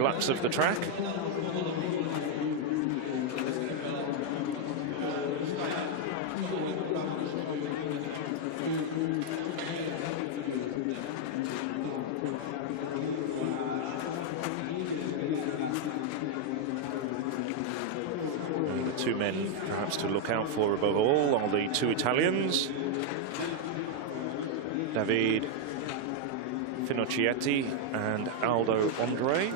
laps of the track. Two men perhaps to look out for above all are the two Italians, David Finocchietti and Aldo Andre.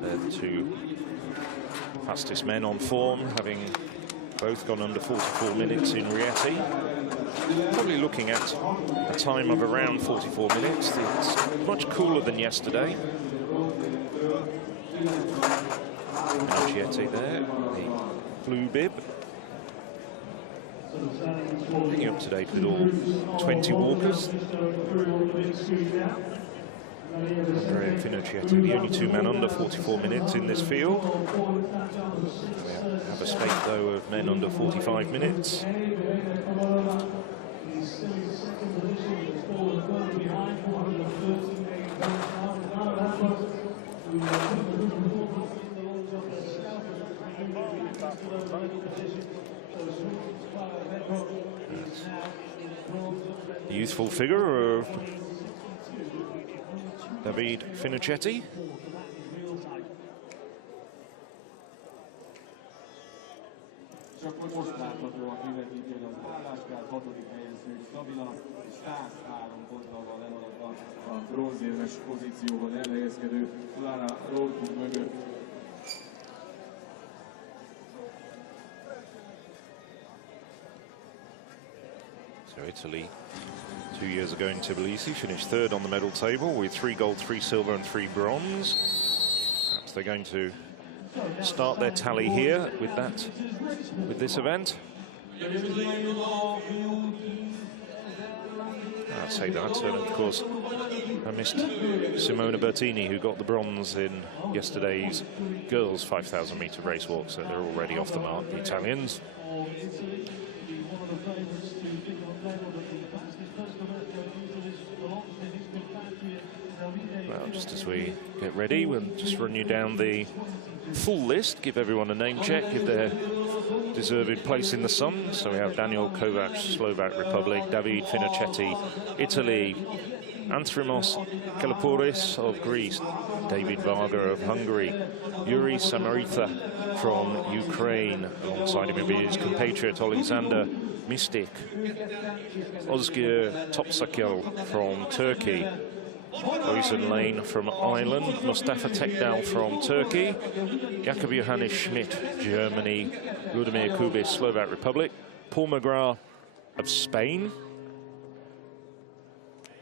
They're the two fastest men on form, having both gone under 44 minutes in Rieti. Probably looking at a time of around 44 minutes. It's much cooler than yesterday. Finocchietti there, the blue bib. Bringing up to date with all 20 walkers. Andre and Finocchietti, the only two men under 44 minutes in this field. We have a spate, though, of men under 45 minutes. The youthful figure of David Finocchietti. Csak most láthatóan kivetítjön az álláskát, 6. helyező stabilan, és 103 ponttal van lemaradva a bronzérmes pozícióban elhelyezkedő Lara Rothburg mögött. So Italy, 2 years ago in Tbilisi, finished third on the medal table with 3 gold, 3 silver and 3 bronze. Perhaps they're going to start their tally here with this event. I'd say that, and of course I missed Simona Bertini, who got the bronze in yesterday's girls' 5,000 metre race walk, so they're already off the mark, the Italians. Well, just as we get ready, we'll just run you down the full list, give everyone a name check, give their deserved place in the sun. So we have Daniel Kovac, Slovak Republic, David Finocchietti, Italy, Anthrimos Kalapouris of Greece, David Varga of Hungary, Yuri Samaritha from Ukraine, alongside him his compatriot Alexander Mistik, Ozgir Topsakel from Turkey, Oysen Lane from Ireland, Mustafa Tekdal from Turkey, Jakob Johannes Schmidt, Germany, Rudimir Kubis, Slovak Republic, Paul McGrath of Spain,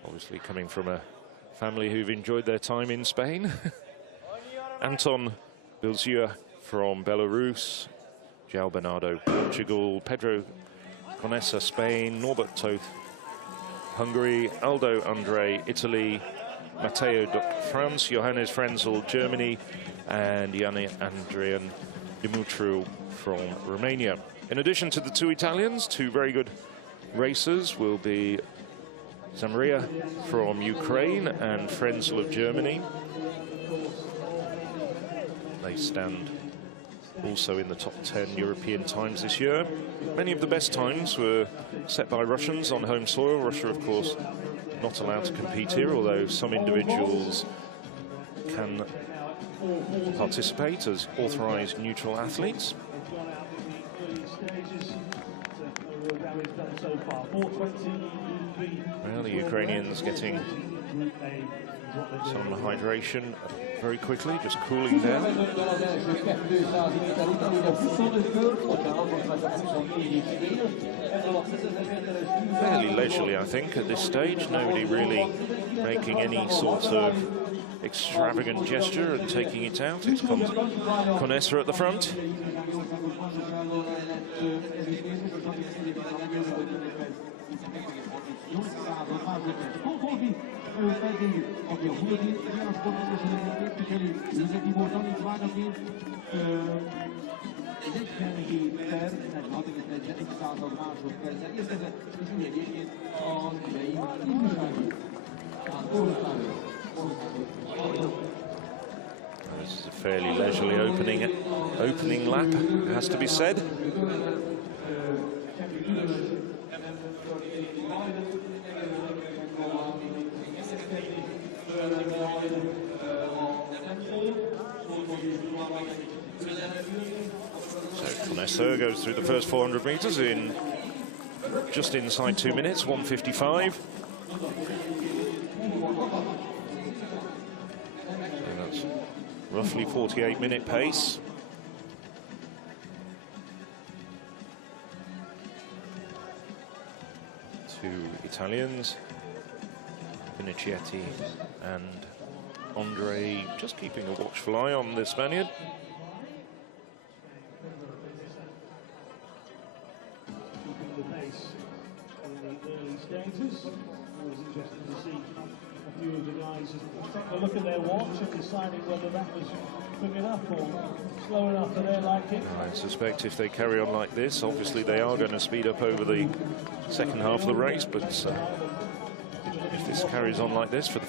obviously coming from a family who've enjoyed their time in Spain, Anton Bilzua from Belarus, João Bernardo, Portugal, Pedro Conessa, Spain, Norbert Toth, Hungary, Aldo Andre, Italy, Matteo France, Johannes Frenzel, Germany, and Yanni Andrian Dimitru from Romania. In addition to the two Italians, two very good racers will be Zamaria from Ukraine and Frenzel of Germany. They stand also in the top 10 European times this year. Many of the best times were set by Russians on home soil. Russia, of course, not allowed to compete here, although some individuals can participate as authorized neutral athletes. Well, the Ukrainians getting some hydration very quickly, just cooling down. Fairly leisurely, I think, at this stage. Nobody really making any sort of extravagant gesture and taking it out. It's Conessa at the front. fairly leisurely opening lap, has to be said. So Conesseur goes through the first 400 meters in just inside 2 minutes, 1:55. And that's roughly 48-minute pace. Two Italians, Vinicietti and Andre, just keeping a watchful eye on the Spaniard. Stages. It was interesting to see a few of the guys taking a look at their watch and deciding whether that was quick enough or slow enough for their liking. I suspect if they carry on like this, obviously they are going to speed up over the second half of the race, but if this carries on like this, for the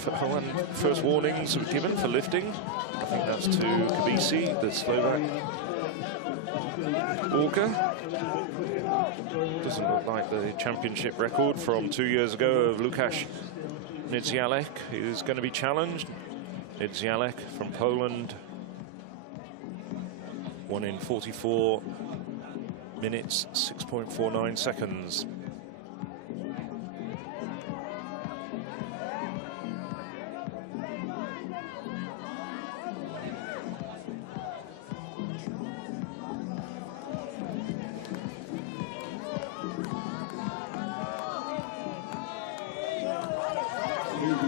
first warnings were given for lifting. I think that's to Kabisi, the Slovak walker. Doesn't look like the championship record from 2 years ago of Lukasz Nidzialek is going to be challenged. Nidzialek from Poland won in 44 minutes, 6.49 seconds.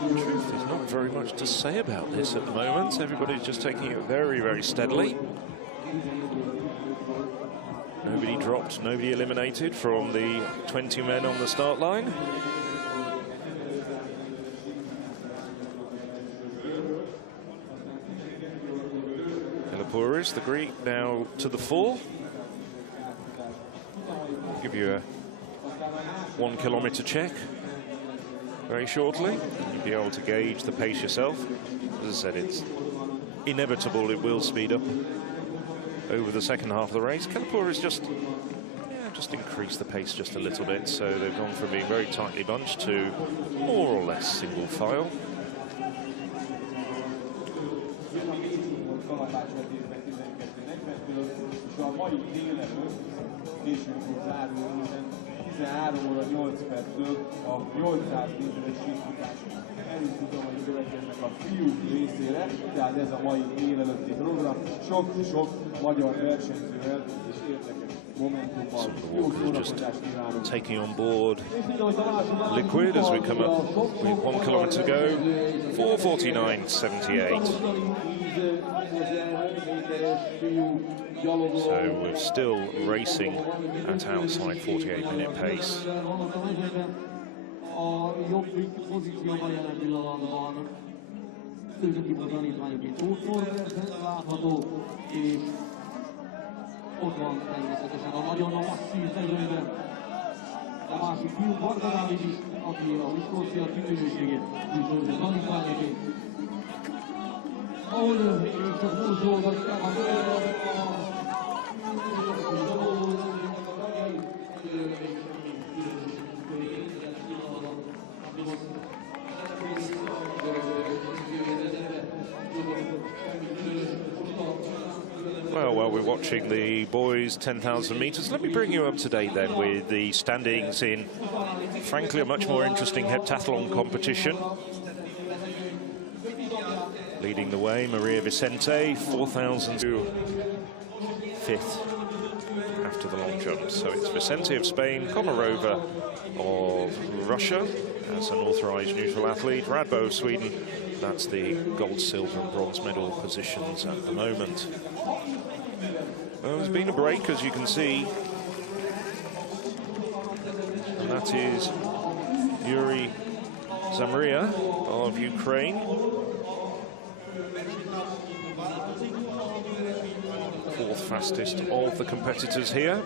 There's not very much to say about this at the moment. Everybody's just taking it very, very steadily. Nobody dropped, nobody eliminated from the 20 men on the start line. Elapouris, the Greek, now to the fore. I'll give you a 1 kilometer check very shortly. You'll be able to gauge the pace yourself. As I said, it's inevitable it will speed up over the second half of the race. Elapouris just increased the pace just a little bit, so they've gone from being very tightly bunched to more or less single file. A 800 méteres síkfutáson elindítom, hogy következnek a fiúk részére, tehát ez a mai délelőtti program. Sok-sok magyar versenyzővel és érdekes momentummal. Jó szórakozást kívánunk! Taking on board liquid as we come up with 1 kilometre to go. 4:49.78. So we're still racing at outside 48-minute pace. A jobbik pozícióban jelen pillanatban közöttük a tanítványok egy pótolversen látható, és ott van természetesen a nagyon masszív mezőnyben a másik fiú, Varga Dávid is, aki a Viszkócia tűnőségét tűzőző tanítványoként. Ahol ők csak burzsógatják a Well, while we're watching the boys 10,000 metres, let me bring you up to date then with the standings in, frankly, a much more interesting heptathlon competition. Leading the way, Maria Vicente, 4,000 to 5th after the long jump. So it's Vicente of Spain, Komarova of Russia as an authorised neutral athlete, Radbo of Sweden. That's the gold, silver and bronze medal positions at the moment. Well, there's been a break, as you can see, and that is Yuri Zamria of Ukraine. Fourth fastest of the competitors here,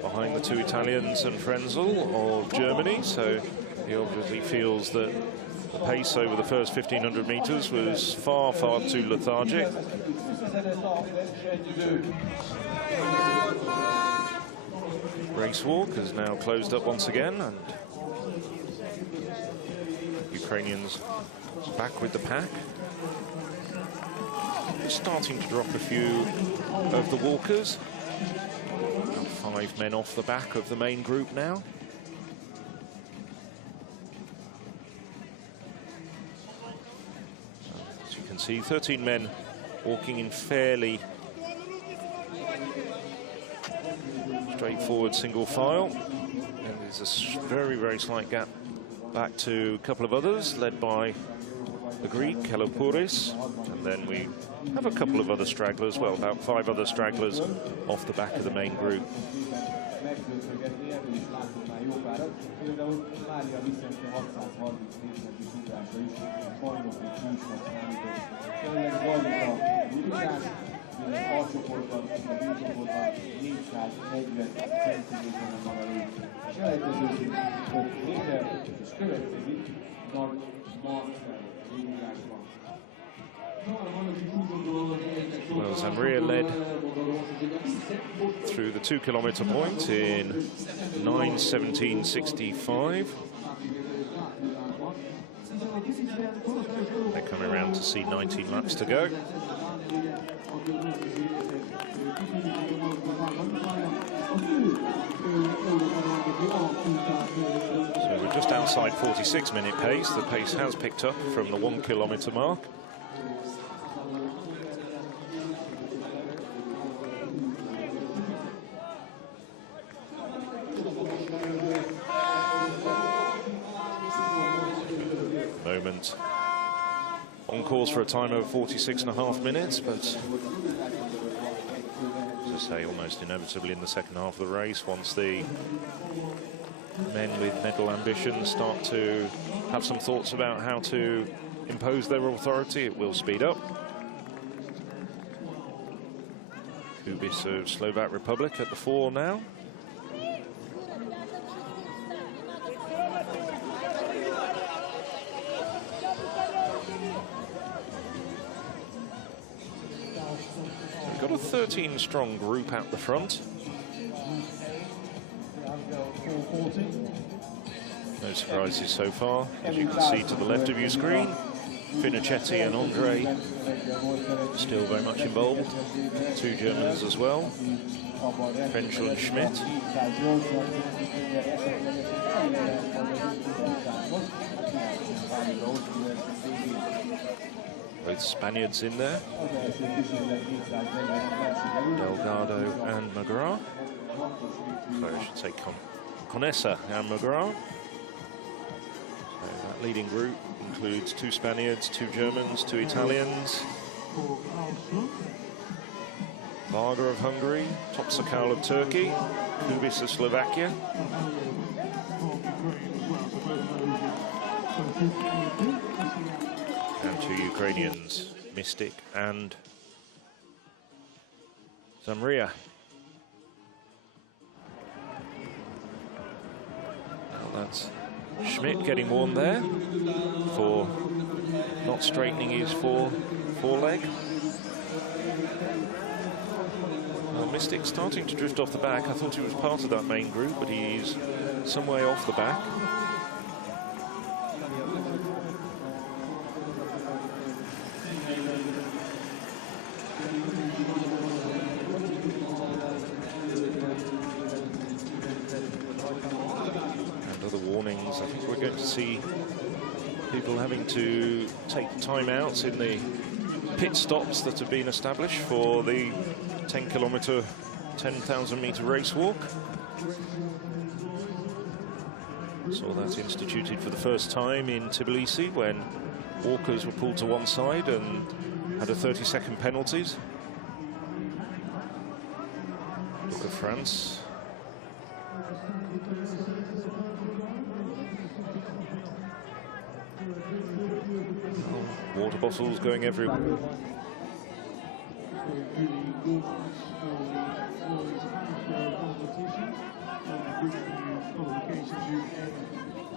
behind the two Italians and Frenzel of Germany. So he obviously feels that The pace over the first 1,500 metres was far, far too lethargic. Race walk has now closed up once again, and Ukrainians back with the pack. Starting to drop a few of the walkers. 5 men off the back of the main group now. As you can see, 13 men walking in fairly straightforward single file. And there's a very, very slight gap back to a couple of others, led by the Greek, Kalopouris. And then we have a couple of other stragglers, well, about 5 other stragglers off the back of the main group. Well, Zamria led through the 2-kilometre point in 9:17:65. They're coming around to see 19 laps to go. So we're just outside 46-minute pace. The pace has picked up from the 1-kilometre mark. Moment on course for a time of 46.5 minutes, but as I say, almost inevitably in the second half of the race, once the men with medal ambitions start to have some thoughts about how to impose their authority, it will speed up. Kubis of Slovak Republic at the fore now. Got a 13-strong group out the front. No surprises so far. As you can see to the left of your screen, Finichetti and Andre still very much involved. 2 Germans as well, Frenchel and Schmidt. Both Spaniards in there, Delgado and McGrath. Sorry, I should say Conesa and McGrath. So that leading group includes 2 Spaniards, 2 Germans, 2 Italians. Varga of Hungary, Topsakal of Turkey, Kubis of Slovakia. And 2 Ukrainians, Mystic and Zamria. Well, that's Schmidt getting warned there for not straightening his foreleg. Well, Mystic starting to drift off the back. I thought he was part of that main group, but he's some way off the back. I think we're going to see people having to take time-outs in the pit stops that have been established for the 10-kilometre, 10,000-metre race walk. Saw that instituted for the first time in Tbilisi when walkers were pulled to one side and had a 30-second penalties. Look at France. Water bottles going everywhere.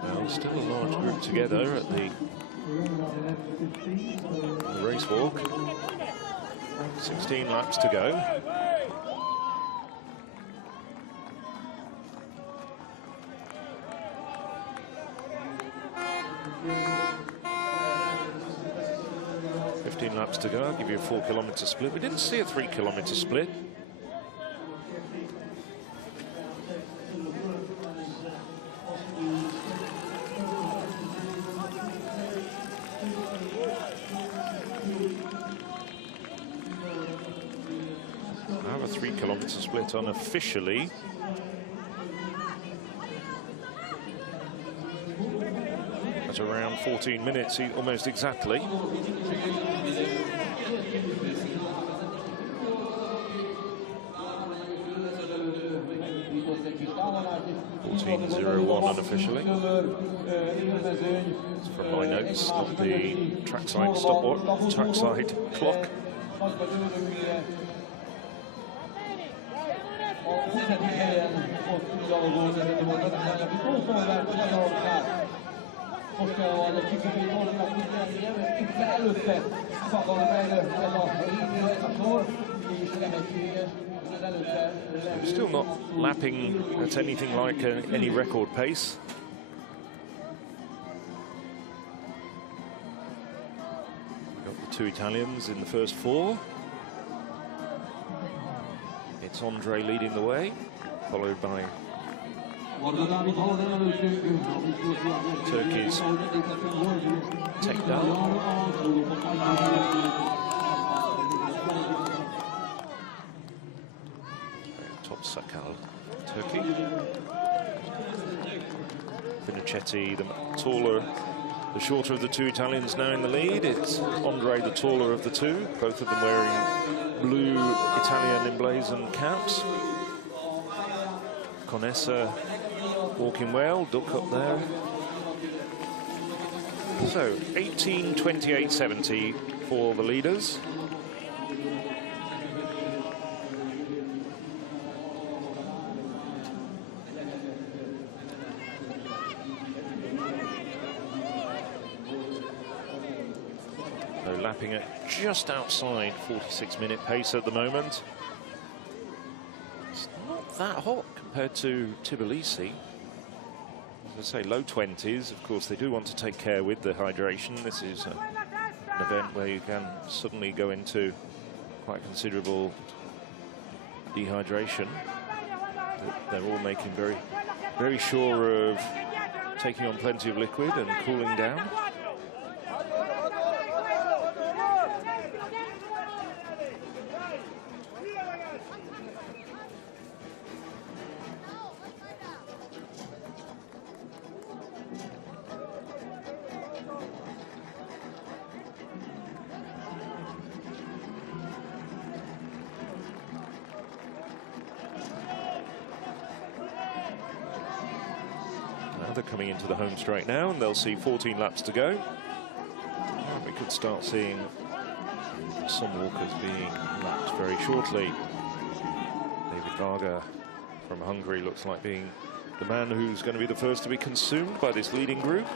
Well, still a large group together at the The race walk. 16 laps to go. Laps to go. I'll give you a 4-kilometre split. We didn't see a 3-kilometre split. I have a 3-kilometre split unofficially. At around 14 minutes, almost exactly. 14:01 unofficially. It's from my notes, not the trackside stopwatch, trackside clock. Most kell van egy kicsit tornak figyelni, itt előtte szabad meg ez a sor, és lehetséges, és az előtte... Still not lapping at anything like any record pace. Got the two Italians in the first four. It's Andre leading the way, followed by Turkey's takedown. Top Sakal, Turkey. Finichetti, the taller, the shorter of the two Italians now in the lead. It's Andre, the taller of the two, both of them wearing blue Italian emblazoned caps. Conessa walking well, duck up there. So 18:28.70 for the leaders. So lapping at just outside 46-minute pace at the moment. It's not that hot compared to Tbilisi. As I say, low 20s. Of course, they do want to take care with the hydration. This is an event where you can suddenly go into quite considerable dehydration. They're all making very sure of taking on plenty of liquid and cooling down. They're coming into the home straight now, and they'll see 14 laps to go. And we could start seeing some walkers being lapped very shortly. David Varga from Hungary looks like being the man who's going to be the first to be consumed by this leading group.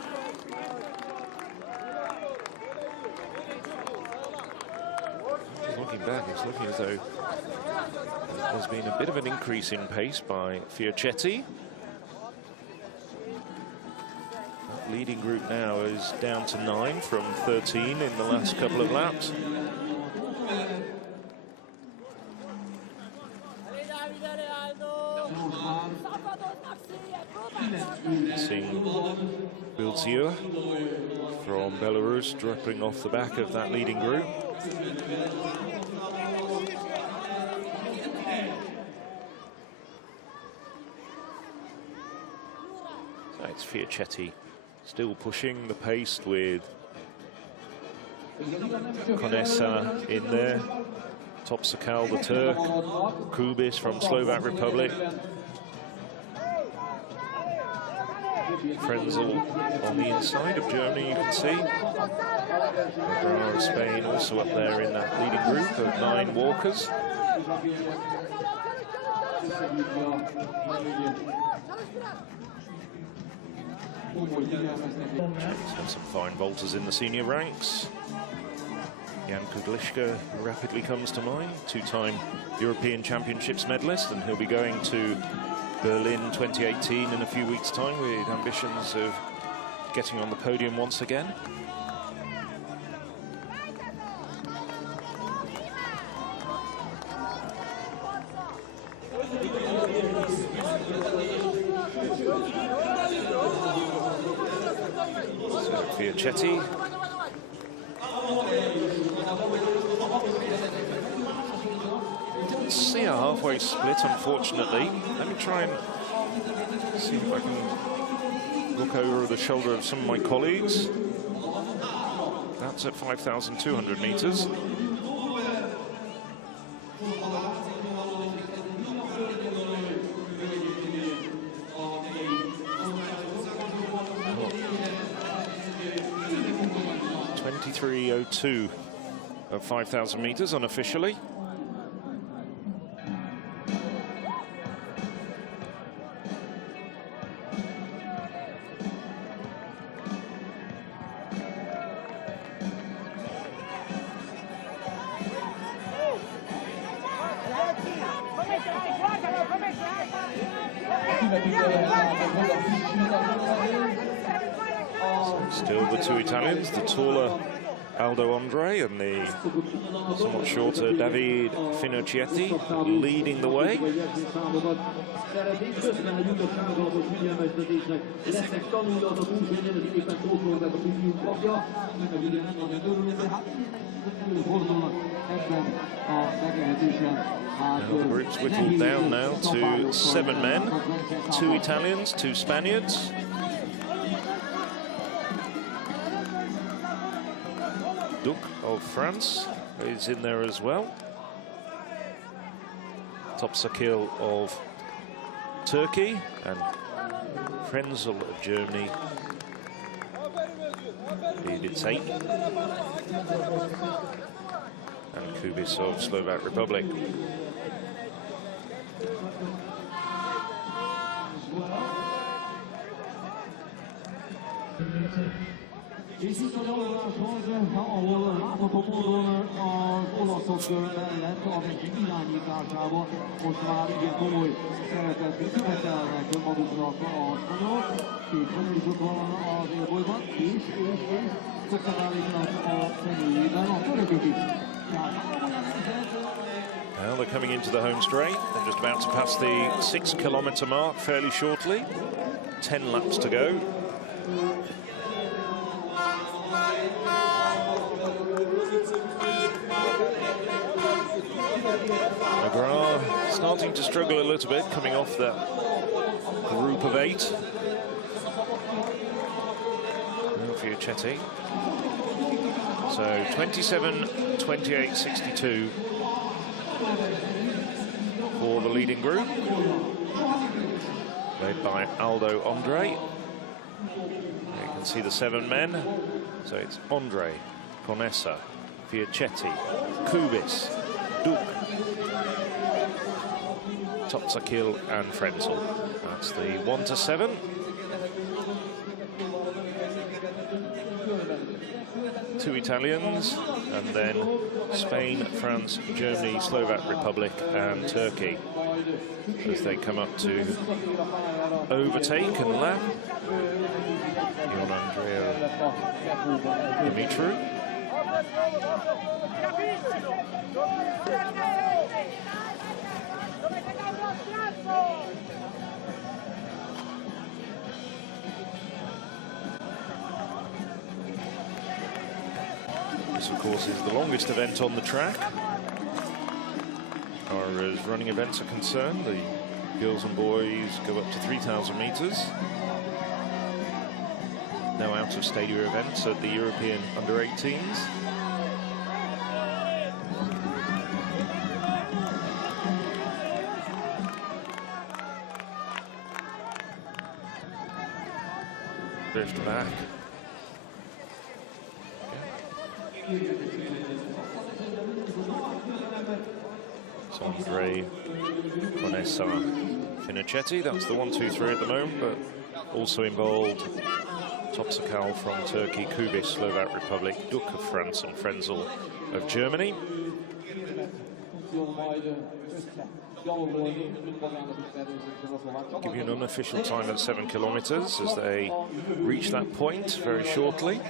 Looking back, it's looking as though there's been a bit of an increase in pace by Fiorchetti. Leading group now is down to 9 from 13 in the last couple of laps. Seeing Bilzier from Belarus dropping off the back of that leading group. So it's Fiorchetti still pushing the pace with Conessa in there, Top Sakal, the Turk, Kubis from Slovak Republic, Frenzel on the inside of Germany, you can see. Navarra of Spain also up there in that leading group of 9 walkers. komoly figyelmeztetés. He's had some fine vaulters in the senior ranks. Jan Kudliszka rapidly comes to mind, two-time European Championships medalist, and he'll be going to Berlin 2018 in a few weeks' time with ambitions of getting on the podium once again. Fiachetti. Didn't see a halfway split, unfortunately. Let me try and see if I can look over the shoulder of some of my colleagues. That's at 5,200 meters. .23.02 of 5,000 meters unofficially. Still the two Italians, the taller Aldo Andre and the somewhat shorter David Finocchietti leading the way. Now the group's whittled down now to 7 men, 2 Italians, 2 Spaniards. Duc of France is in there as well. Topsakil of Turkey and Frenzel of Germany. It's 8. And Kubis of Slovak Republic. Készít a nyomuláshoz, ahol látható módon az olaszok mellett a verseny irányításában most már igen komoly szerepet követelnek maguknak a spanyolok. 2 spanyol is ott van az élbolyban, és Kokszadáliknak a személyében a törökök is. Well, they're coming into the home straight. They're just about to pass the 6-kilometer mark fairly shortly. 10 laps to go. McGrath starting to struggle a little bit, coming off that group of 8. Fiachetti. So 27-28-62 for the leading group, led by Aldo Andre. You can see the 7 men. So it's Andre, Conessa, Fiachetti, Kubis, Duc, Topsakil and Frenzel. That's the 1 to 7. Two Italians, and then Spain, France, Germany, Slovak Republic and Turkey as they come up to overtake and lap Ion Andrea Dimitru. This, of course, is the longest event on the track. As far as running events are concerned, the girls and boys go up to 3,000 meters. No out-of-stadium events at the European Under-18s. Drift back. So Andre, Conessa, Finocchietti. That's the 1, 2, 3 at the moment, but Also involved, Topsakal from Turkey, Kubis, Slovak Republic, Duk of France, and Frenzel of Germany. Give you an unofficial time at 7 kilometers as they reach that point very shortly.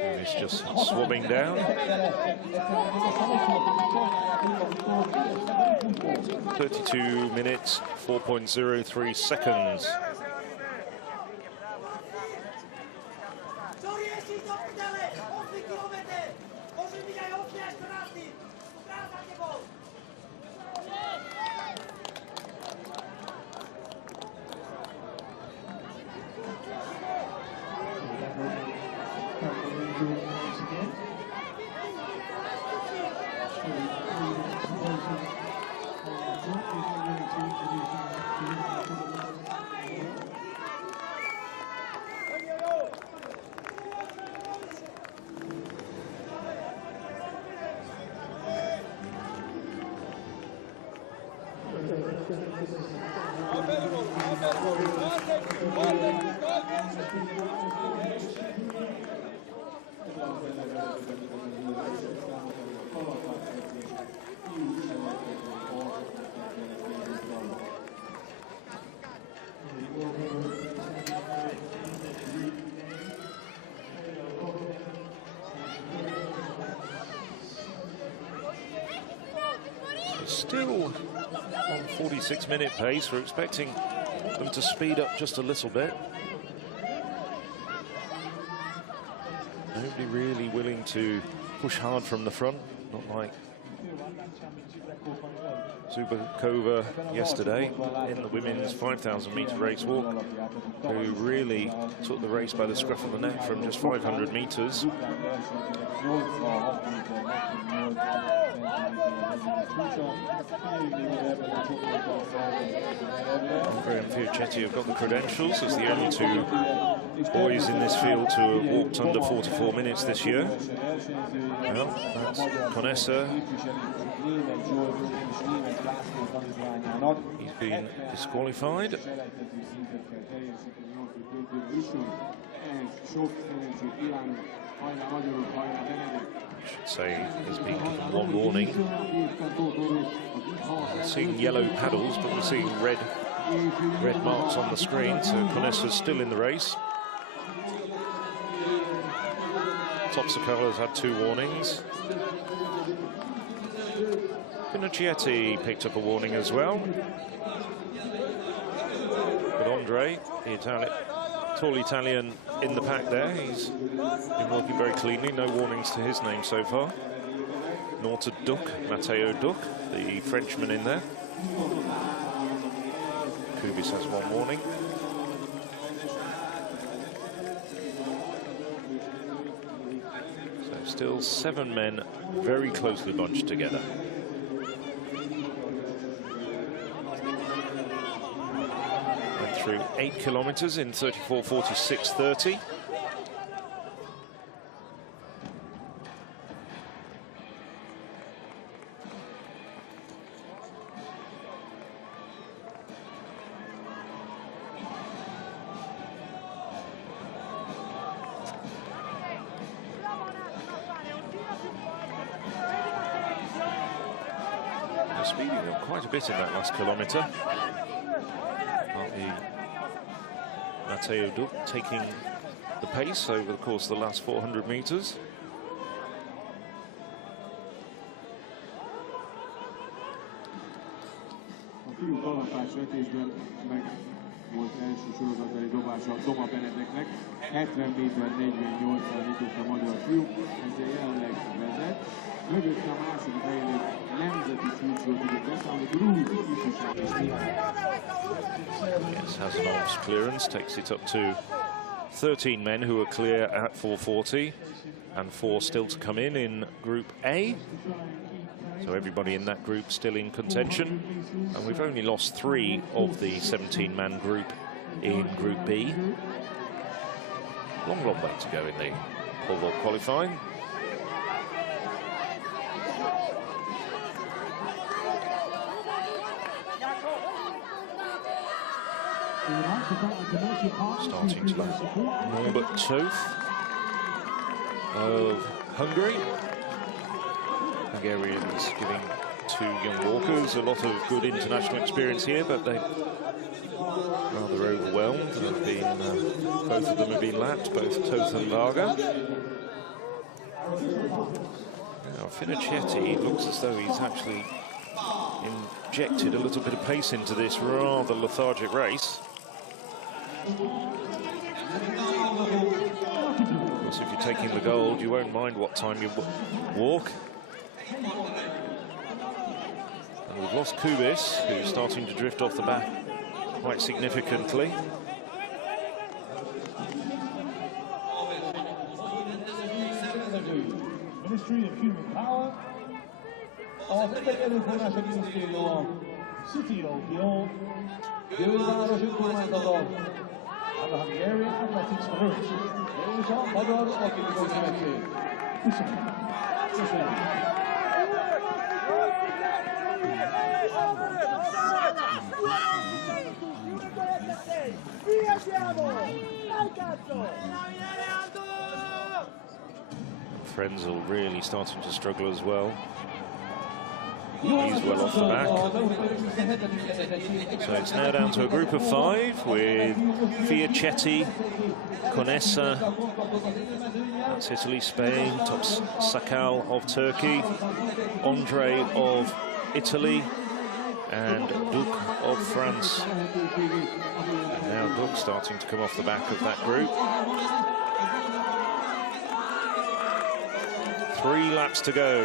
And he's just swabbing down. 32 minutes, 4.03 seconds. Still on 46-minute pace. We're expecting them to speed up just a little bit. Nobody really willing to push hard from the front, not like Zubakova yesterday in the women's 5,000-meter race walk, who really took the race by the scruff of the neck from just 500 meters. Andre and Fiuchetti have got the credentials as the only two boys in this field to have walked under 44 minutes this year. Well, that's Conessa. He's been disqualified. I should say he's been given one warning. We're seeing yellow paddles, but we're seeing red marks on the screen, so Conessa's still in the race. Topsakal has had 2 warnings. Pinocchietti picked up a warning as well. But Andre, the tall Italian in the pack there, he's been working very cleanly. No warnings to his name so far. Nor to Duk, Matteo Duk, the Frenchman in there. Kubis has 1 warning. So still 7 men very closely bunched together. Went through 8 kilometers in 34:46:30. Speeding up quite a bit in that last kilometre. Matteo Duk taking the pace over the course of the last 400 metres. Volt első sorozatbeli dobása Doma Benedeknek. 70 méter 48-al jutott a magyar fiú, ezzel jelenleg vezet. Mögötte a második helyen egy nemzeti csúcsról tudott beszállni, Grúz ifjúsági. Has an arms clearance, takes it up to 13 men who are clear at 4:40, and 4 still to come in Group A. So everybody in that group still in contention, and we've only lost 3 of the 17-man group in Group B. Long way to go in the pole vault qualifying. Starting to Norbert Toth of Hungary. Hungarians giving two young walkers a lot of good international experience here, but they rather overwhelmed. They've been, both of them have been lapped, both Toth and Varga. Now Finocchietti looks as though he's actually injected a little bit of pace into this rather lethargic race. Of course, if you're taking the gold, you won't mind what time you walk. And we've lost Kubis, who's starting to drift off the back quite significantly. Ministry of Human Power, City of Gyor, Főváros önkormányzata, a Hungarian Athletics Federation, és a Magyar Atlétikai Szövetség. Köszönöm. Frenzel really starting to struggle as well. He's well off the back. So it's now down to a group of 5 with Fiocchetti, Conessa, that's Italy, Spain, Tops Sakal of Turkey, Andre of Italy, and Duc of France. And now Duc starting to come off the back of that group. 3 laps to go,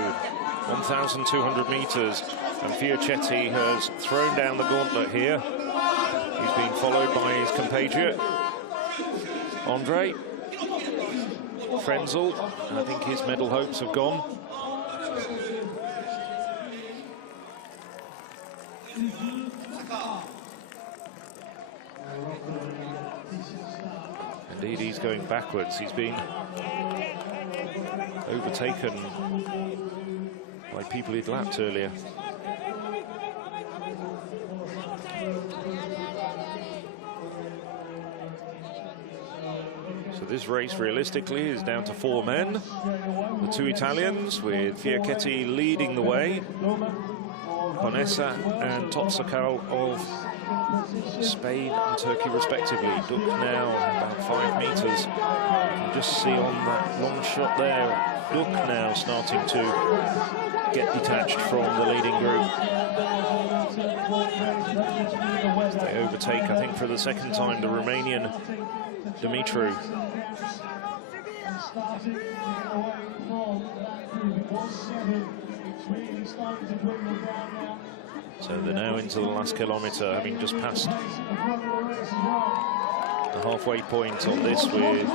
1,200 metres, and Fiocchetti has thrown down the gauntlet here. He's being followed by his compatriot, Andre. Frenzel, and I think his medal hopes have gone. Indeed, he's going backwards. He's been overtaken by people he'd lapped earlier. So this race realistically is down to 4 men. The 2 Italians with Fiocchetti leading the way. Conessa and Topsakal of Spain and Turkey respectively. Duc now about 5 metres. You can just see on that long shot there, Duc now starting to get detached from the leading group. They overtake, I think, for the 2nd time, the Romanian Dumitru. So they're now into the last kilometre, having just passed the halfway point on this with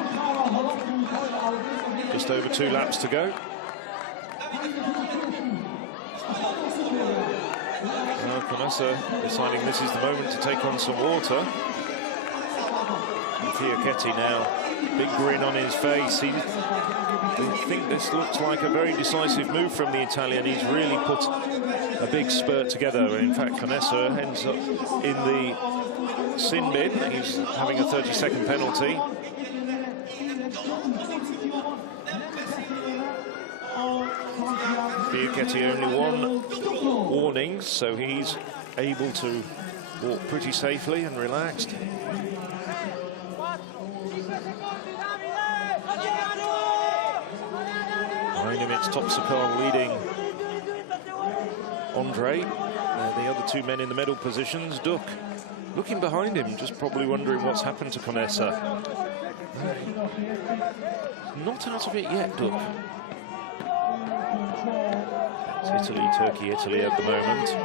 just over 2 laps to go. Now Conessa deciding this is the moment to take on some water. And Fiocchetti now, big grin on his face. I think this looks like a very decisive move from the Italian. He's really put a big spurt together. In fact, Conessa ends up in the sin bin. He's having a 30-second penalty. Fiocchetti only 1 warning, so he's able to walk pretty safely and relaxed. Behind him, it's Topsakal leading Andre. The other 2 men in the medal positions. Duc looking behind him, just probably wondering what's happened to Conessa. Not out of it yet, Duc. It's Italy, Turkey, Italy at the moment.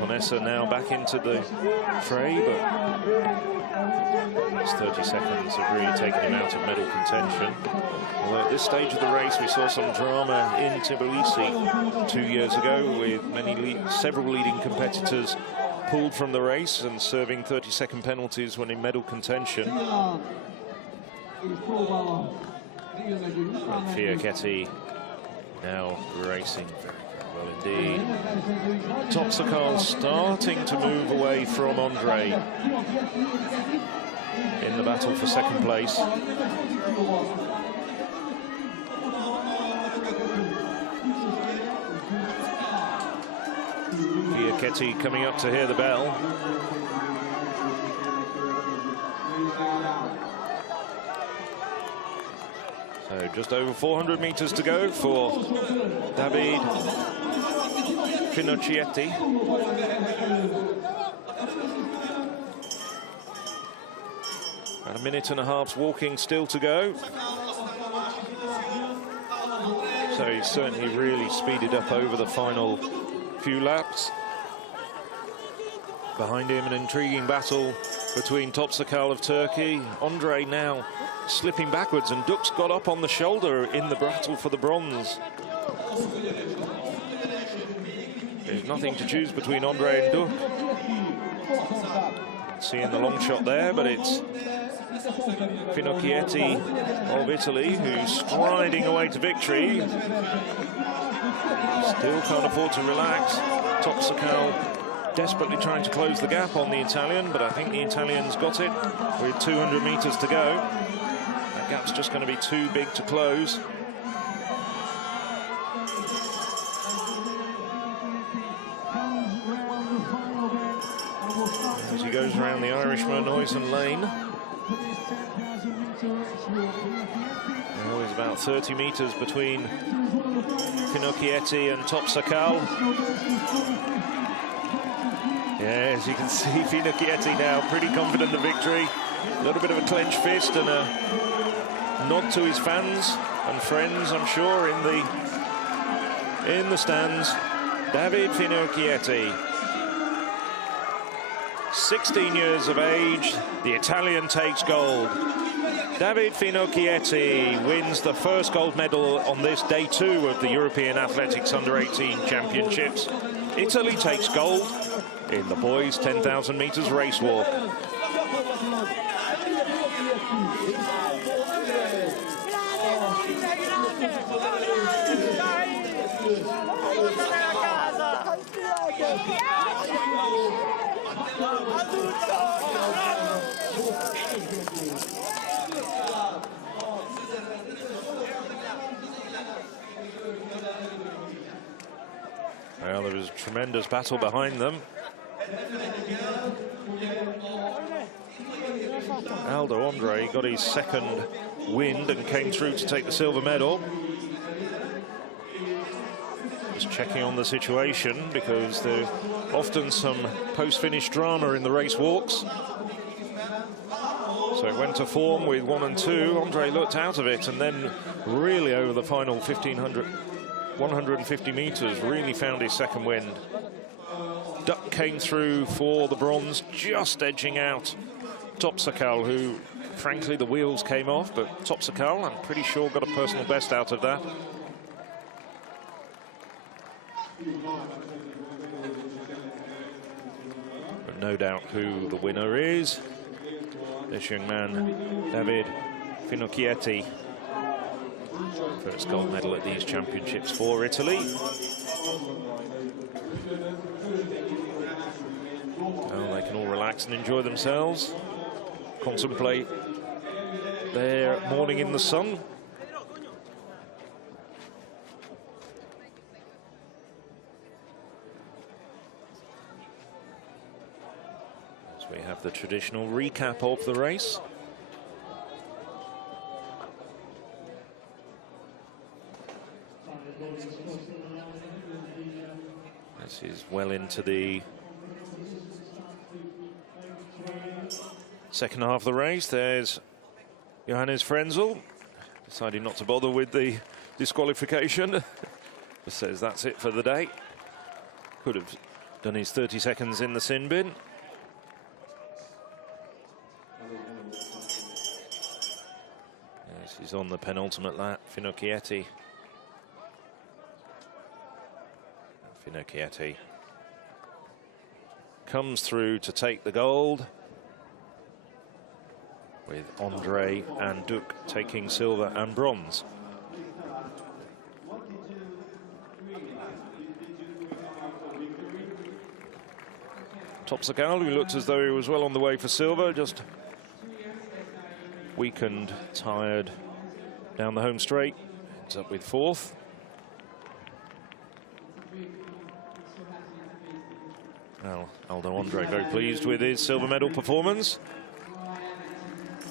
Conessa now back into the fray, but it's 30 seconds have really taken him out of medal contention. Although at this stage of the race, we saw some drama in Tbilisi 2 years ago with several leading competitors pulled from the race and serving 30-second penalties when in medal contention. But Fiocchetti now racing very, very Well, indeed. Topsakal starting to move away from Andre in the battle for second place. Gyor2018 coming up to hear the bell. So just over 400 meters to go for David Gyor2018. And a minute and a half's walking still to go. So he's certainly really speeded up over the final few laps. Behind him, an intriguing battle between Topsakal of Turkey. Andre now slipping backwards, and Duk's got up on the shoulder in the battle for the bronze. There's nothing to choose between Andre and Duk. Seeing the long shot there, but it's Gyor2018 of Italy who's striding away to victory. Still can't afford to relax. Topsakal desperately trying to close the gap on the Italian, but I think the Italian's got it with 200 meters to go. That gap's just going to be too big to close. As he goes around the Irishman, Oysen Lane. Now there's about 30 meters between Gyor2018 and Topsakal. Yeah, as you can see, Gyor2018 now pretty confident of victory. A little bit of a clenched fist and a nod to his fans and friends, I'm sure, in the stands. David Gyor2018, 16 years of age, the Italian takes gold. David Gyor2018 wins the first gold medal on this day 2 of the European Athletics Under-18 Championships. Italy takes gold in the boys' 10,000 meters race walk. Well, there was a tremendous battle behind them. Aldo Andre got his second wind and came through to take the silver medal. Just checking on the situation because there's often some post-finish drama in the race walks. So it went to form with 1 and 2. Andre looked out of it and then really over the final 150 meters really found his second wind. Duk came through for the bronze, just edging out Topsakal, who frankly the wheels came off, but Topsakal, I'm pretty sure, got a personal best out of that. But no doubt who the winner is. This young man, David Gyor2018. First gold medal at these championships for Italy. Well, they can all relax and enjoy themselves, contemplate their morning in the sun. As we have the traditional recap of the race. This is well into the second half of the race. There's Johannes Frenzel, deciding not to bother with the disqualification. Just says that's it for the day. Could have done his 30 seconds in the sin bin. Yes, he's on the penultimate lap, Gyor2018. Gyor2018 comes through to take the gold, with Andre and Duk taking silver and bronze. Topsakal, who looked as though he was well on the way for silver, just weakened, tired down the home straight. Ends up with fourth. Well, Aldo Andre very pleased with his silver medal performance.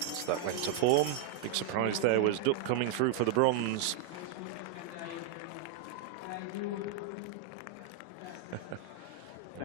So that went to form. Big surprise there was Duck coming through for the bronze